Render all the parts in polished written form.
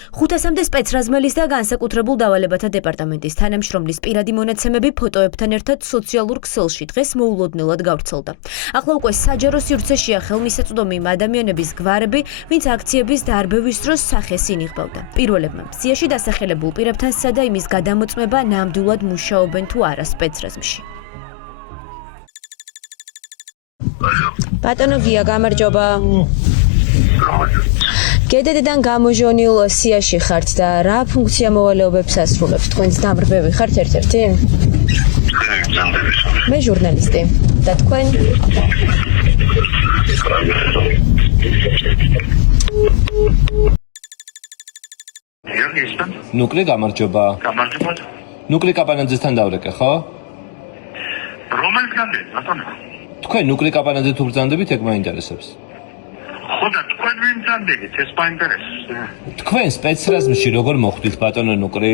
500-მდე სპეცრაზმელის და განსაკუთრებულ დავალებათა დეპარტამენტის თანამშრომლის პირადი მონაცემები ფოტოებთან ერთად სოციალურ ქსელში დღეს მოულოდნელად გავრცელდა. ახლა უკვე საჯარო სივრცეშია ხელმისაწვდომი იმ ადამიანების გვარები, ვინც აქციების დარბევის დროს სახეს ინიღბავდა. პირველებმა სიაში დასახელებულ პირებთან სცადა იმის გადამოწმება, ნამდვილად მუშაობენ თუ არა სპეცრაზმში. ბატონო გია, გამარჯობა. გედედიდან გამოჟონილ სიაში ხართ და რა ფუნქცია მოვალეობებს ასრულებთ? თქვენს დამრბევი ხართ ერთ-ერთი? მე ჟურნალისტი. და თქვენ? ნუკლი გამარჯობა. გამარჯობა. ნუკლი კაპანაძესთან დავრეკე, ხო? რომელგან ბატონო? თქვენ ნუკლი კაპანაძე თუ ბრძანდებით, ეგ მაინტერესებს. ხო და თქვენ ვინ ბრძანდებით, ეს მაინტერესებს. თქვენ სპეცრაზმში როგორ მოხვდით ბატონო ნუკლი?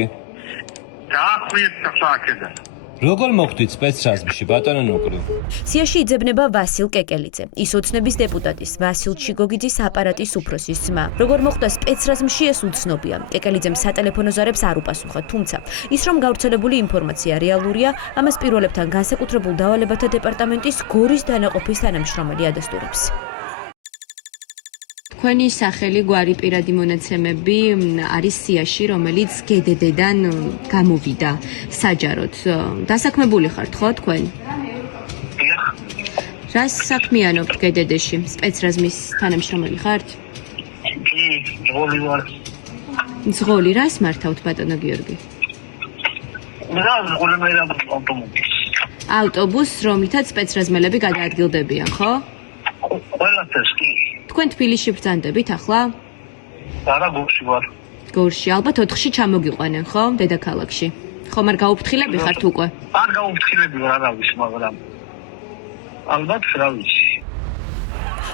დაახვიეთ საფაკედან. როგორ მოხვდით სპეცრაზმში ბატონო ნუკლი? სიაში იძებნება ვასილ კეკელიძე, ის ოცნების დეპუტატის ვასილ ჩიგოგიძის აპარატის უფროსის ძმა. როგორ მოხვდა სპეცრაზმში, ეს უცნობია. კეკელიძემ სატელეფონო ზარებს არ უპასუხა, თუმცა ის რომ გავრცელებული ინფორმაცია რეალურია, ამას პირველებთან განსაკუთრებულ დავალებათა დეპარტამენტის გორის დანაყოფის თანამშრომელი ადასტურებს. თქვენი სახელი, გვარი, პირადი მონაცემები არის სიაში, რომელიც გედედიდან გამოვიდა საჯაროდ. დასაქმებული ხართ, ხო თქვენ? რა საქმიანობთ გედედეში? სპეცრაზმის თანამშრომელი ხართ? კი, ძღოლი ვარ. ძღოლი, რას მართავთ ბატონო გიორგი? და ძღოლი მე ავტობუსს. ავტობუსს, რომლითაც სპეცრაზმელები გადაადგილდებიან, ხო? ყველაფერს კი. თქვენ თბილისში ბრძანდებით ახლა? არა, გორში ვარ. გორში, ალბათ 4-ში ჩამოგიყვანენ, ხო? დედაქალაქში. ხომ არ გაუფრთხილები ხართ უკვე? არ გაუფრთხილები ვარ, არავის, მაგრამ ალბათ რა ვიცი.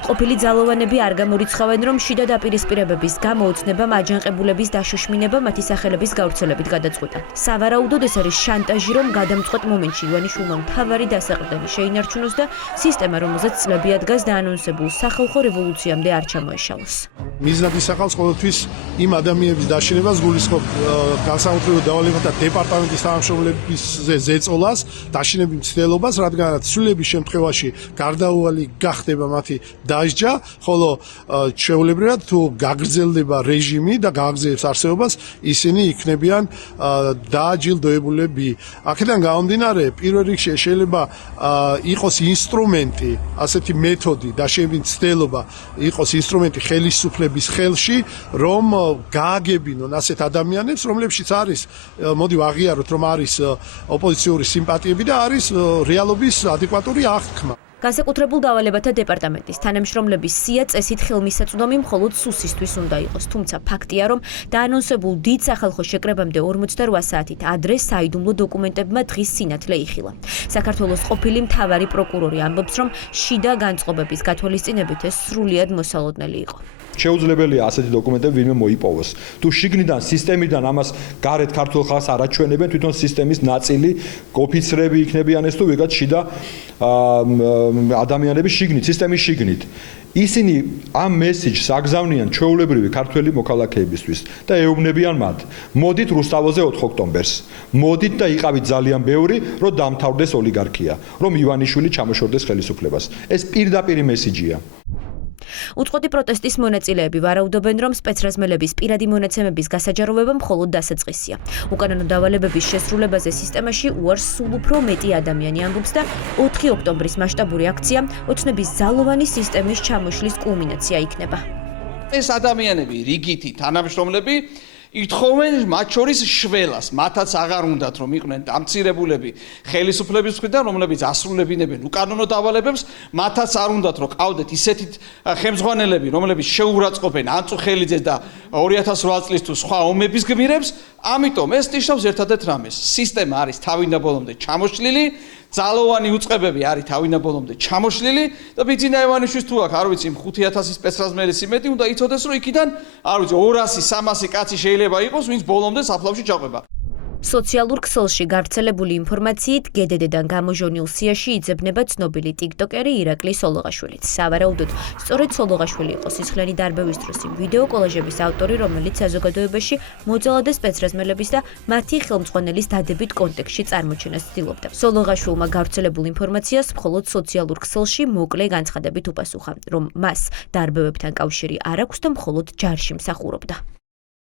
ყოფილი ძალოვანები არ გამორიცხავენ, რომ შიდა დაპირისპირებების გამო ოცნებამ აჯანყებულების დაშოშმინება მათი სახელების გავრცელებით გადაწყვიტა. სავარაუდოდ ეს არის შანტაჟი, რომ გადამწყვეტ მომენტში ივანიშვილმა მთავარი დასაყრდენი შეინარჩუნოს და სისტემა, რომელზეც წლები ადგას დაანონსებულ სახალხო რევოლუციამდე არ ჩამოეშალოს. მიზნად ისახავს ყოველთვის იმ ადამიანების დაშინებას, გულისხმობ განსაკუთრებულ დავალებათა დეპარტამენტის თანამშრომლების ზეწოლას, დაშინების მცდელობას, რადგანაც სულების შემთხვევაში გარდაუვალი გახდება მათი დაჯდა, ხოლო ჩვეულებრივად თუ გაგრძელდება რეჟიმი და გააგრძელებს არსებობას, ისინი იქნებიან დააჯილდოებულები. აქედან გამომდინარე, პირველ რიგში შეიძლება იყოს ინსტრუმენტი, ასეთი მეთოდი, დაშინების მცდელობა იყოს ინსტრუმენტი ხელისუფლების ხელში, რომ გააგებინონ ასეთ ადამიანებს, რომლებშიც არის, მოდი ვაღიაროთ, რომ არის ოპოზიციური სიმპათიები და არის რეალობის ადეკვატური აღქმა. განსაკუთრებულ დავალებათა დეპარტამენტის თანამშრომლების სია წესით ხელმისაწვდომი მხოლოდ სუსისთვის უნდა იყოს, თუმცა ფაქტია, რომ დაანონსებულ დიდ სახალხო შეკრებამდე 48 საათით ადრე საიდუმლო დოკუმენტებმა დღის სინათლე იხილა. საქართველოს ყოფილი მთავარი პროკურორი ამბობს, რომ შიდა განწყობების გათვალისწინებით ეს სრულიად მოსალოდნელი იყო. შეუძლებელია ასეთი დოკუმენტები ვინმე მოიპოვოს. თუ შიგნიდან სისტემიდან ამას გარეთ ქართულ ხალხს არ აჩვენებენ, თვითონ სისტემის ნაწილი, ოფიცრები იქნებიან ეს თუ ვიღაც შიდა ადამიანები შიგნით, სისტემის შიგნით. ისინი ამ მესიჯს აგზავნიან ჩვეულებრივი ქართველი მოქალაქეებისთვის და ეუბნებიან მათ. მოდით რუსთავოზე 4 ოქტომბერს. მოდით და იყავით ძალიან ბევრი, რომ დამთავრდეს ოლიგარქია, რომ ივანიშვილი ჩამოშორდეს ხელისუფლებას. ეს პირდაპირი მესიჯია. უწყოდი პროტესტის მონაწილეები ვარაუდობენ, რომ სპეცრაზმელების პირადი მონაცემების გასაჯაროვება მხოლოდ დასაწყისია. უკანონო დავალებების შესრულებაზე სისტემაში უარს სულ უფრო მეტი ადამიანი ამბობს და 4 ოქტომბრის მასშტაბური აქცია ოცნების ძალოვანი სისტემის ჩამოშლის კულმინაცია იქნება. ეს ადამიანები, რიგითი თანამშრომლები ითხოვენ მათ შორის შველას, მათაც აღარ უნდათ რომ იყვნენ დამცირებულები ხელისუფლების მხრიდან, რომლებიც ასრულებინებენ უკანონო დავალებებს, მათაც არ უნდათ რომ ყავდეთ ისეთი ხელმძღვანელები, რომლებიც შეურაცხყოფენ ანწუხელიძეს და 2008 წლის თუ სხვა ომების გმირებს, ამიტომ ეს ნიშნავს ერთადერთ რამეს. სისტემა არის თავიდან-ბოლომდე ჩამოშლილი, ძალოვანი უწყებები არის თავიდან-ბოლომდე ჩამოშლილი და ბიძინა ივანიშვილის თუ აქ არ ვიცი 5000 სპეცრაზმელის იმედი უნდა იცოდეს რომ იქიდან არ ვიცი 200-300 კაცი შეიძლება იყოს ვინც ბოლომდე საფლავში ჩაყვება. სოციალურ ქსელში გავრცელებული ინფორმაციით გედედიდან გამოჟონილ სიაში იძებნება ცნობილი ტიკტოკერი ირაკლი სოლოღაშვილიც. სავარაუდოდ, სწორედ სოლოღაშვილი იყო სისხლიანი დარბევის დროს იმ ვიდეო კოლაჟების ავტორი, რომელიც საზოგადოებაში მოძალადე სპეცრაზმელების და მათი ხელმძღვანელის დადებით კონტექსტში წარმოჩენას ცდილობდა. სოლოღაშვილმა გავრცელებულ ინფორმაციას მხოლოდ სოციალურ ქსელში მოკლე განცხადებით უპასუხა, რომ მას დარბევებთან კავშირი არ აქვს და მხოლოდ ჯარში მსახურობდა.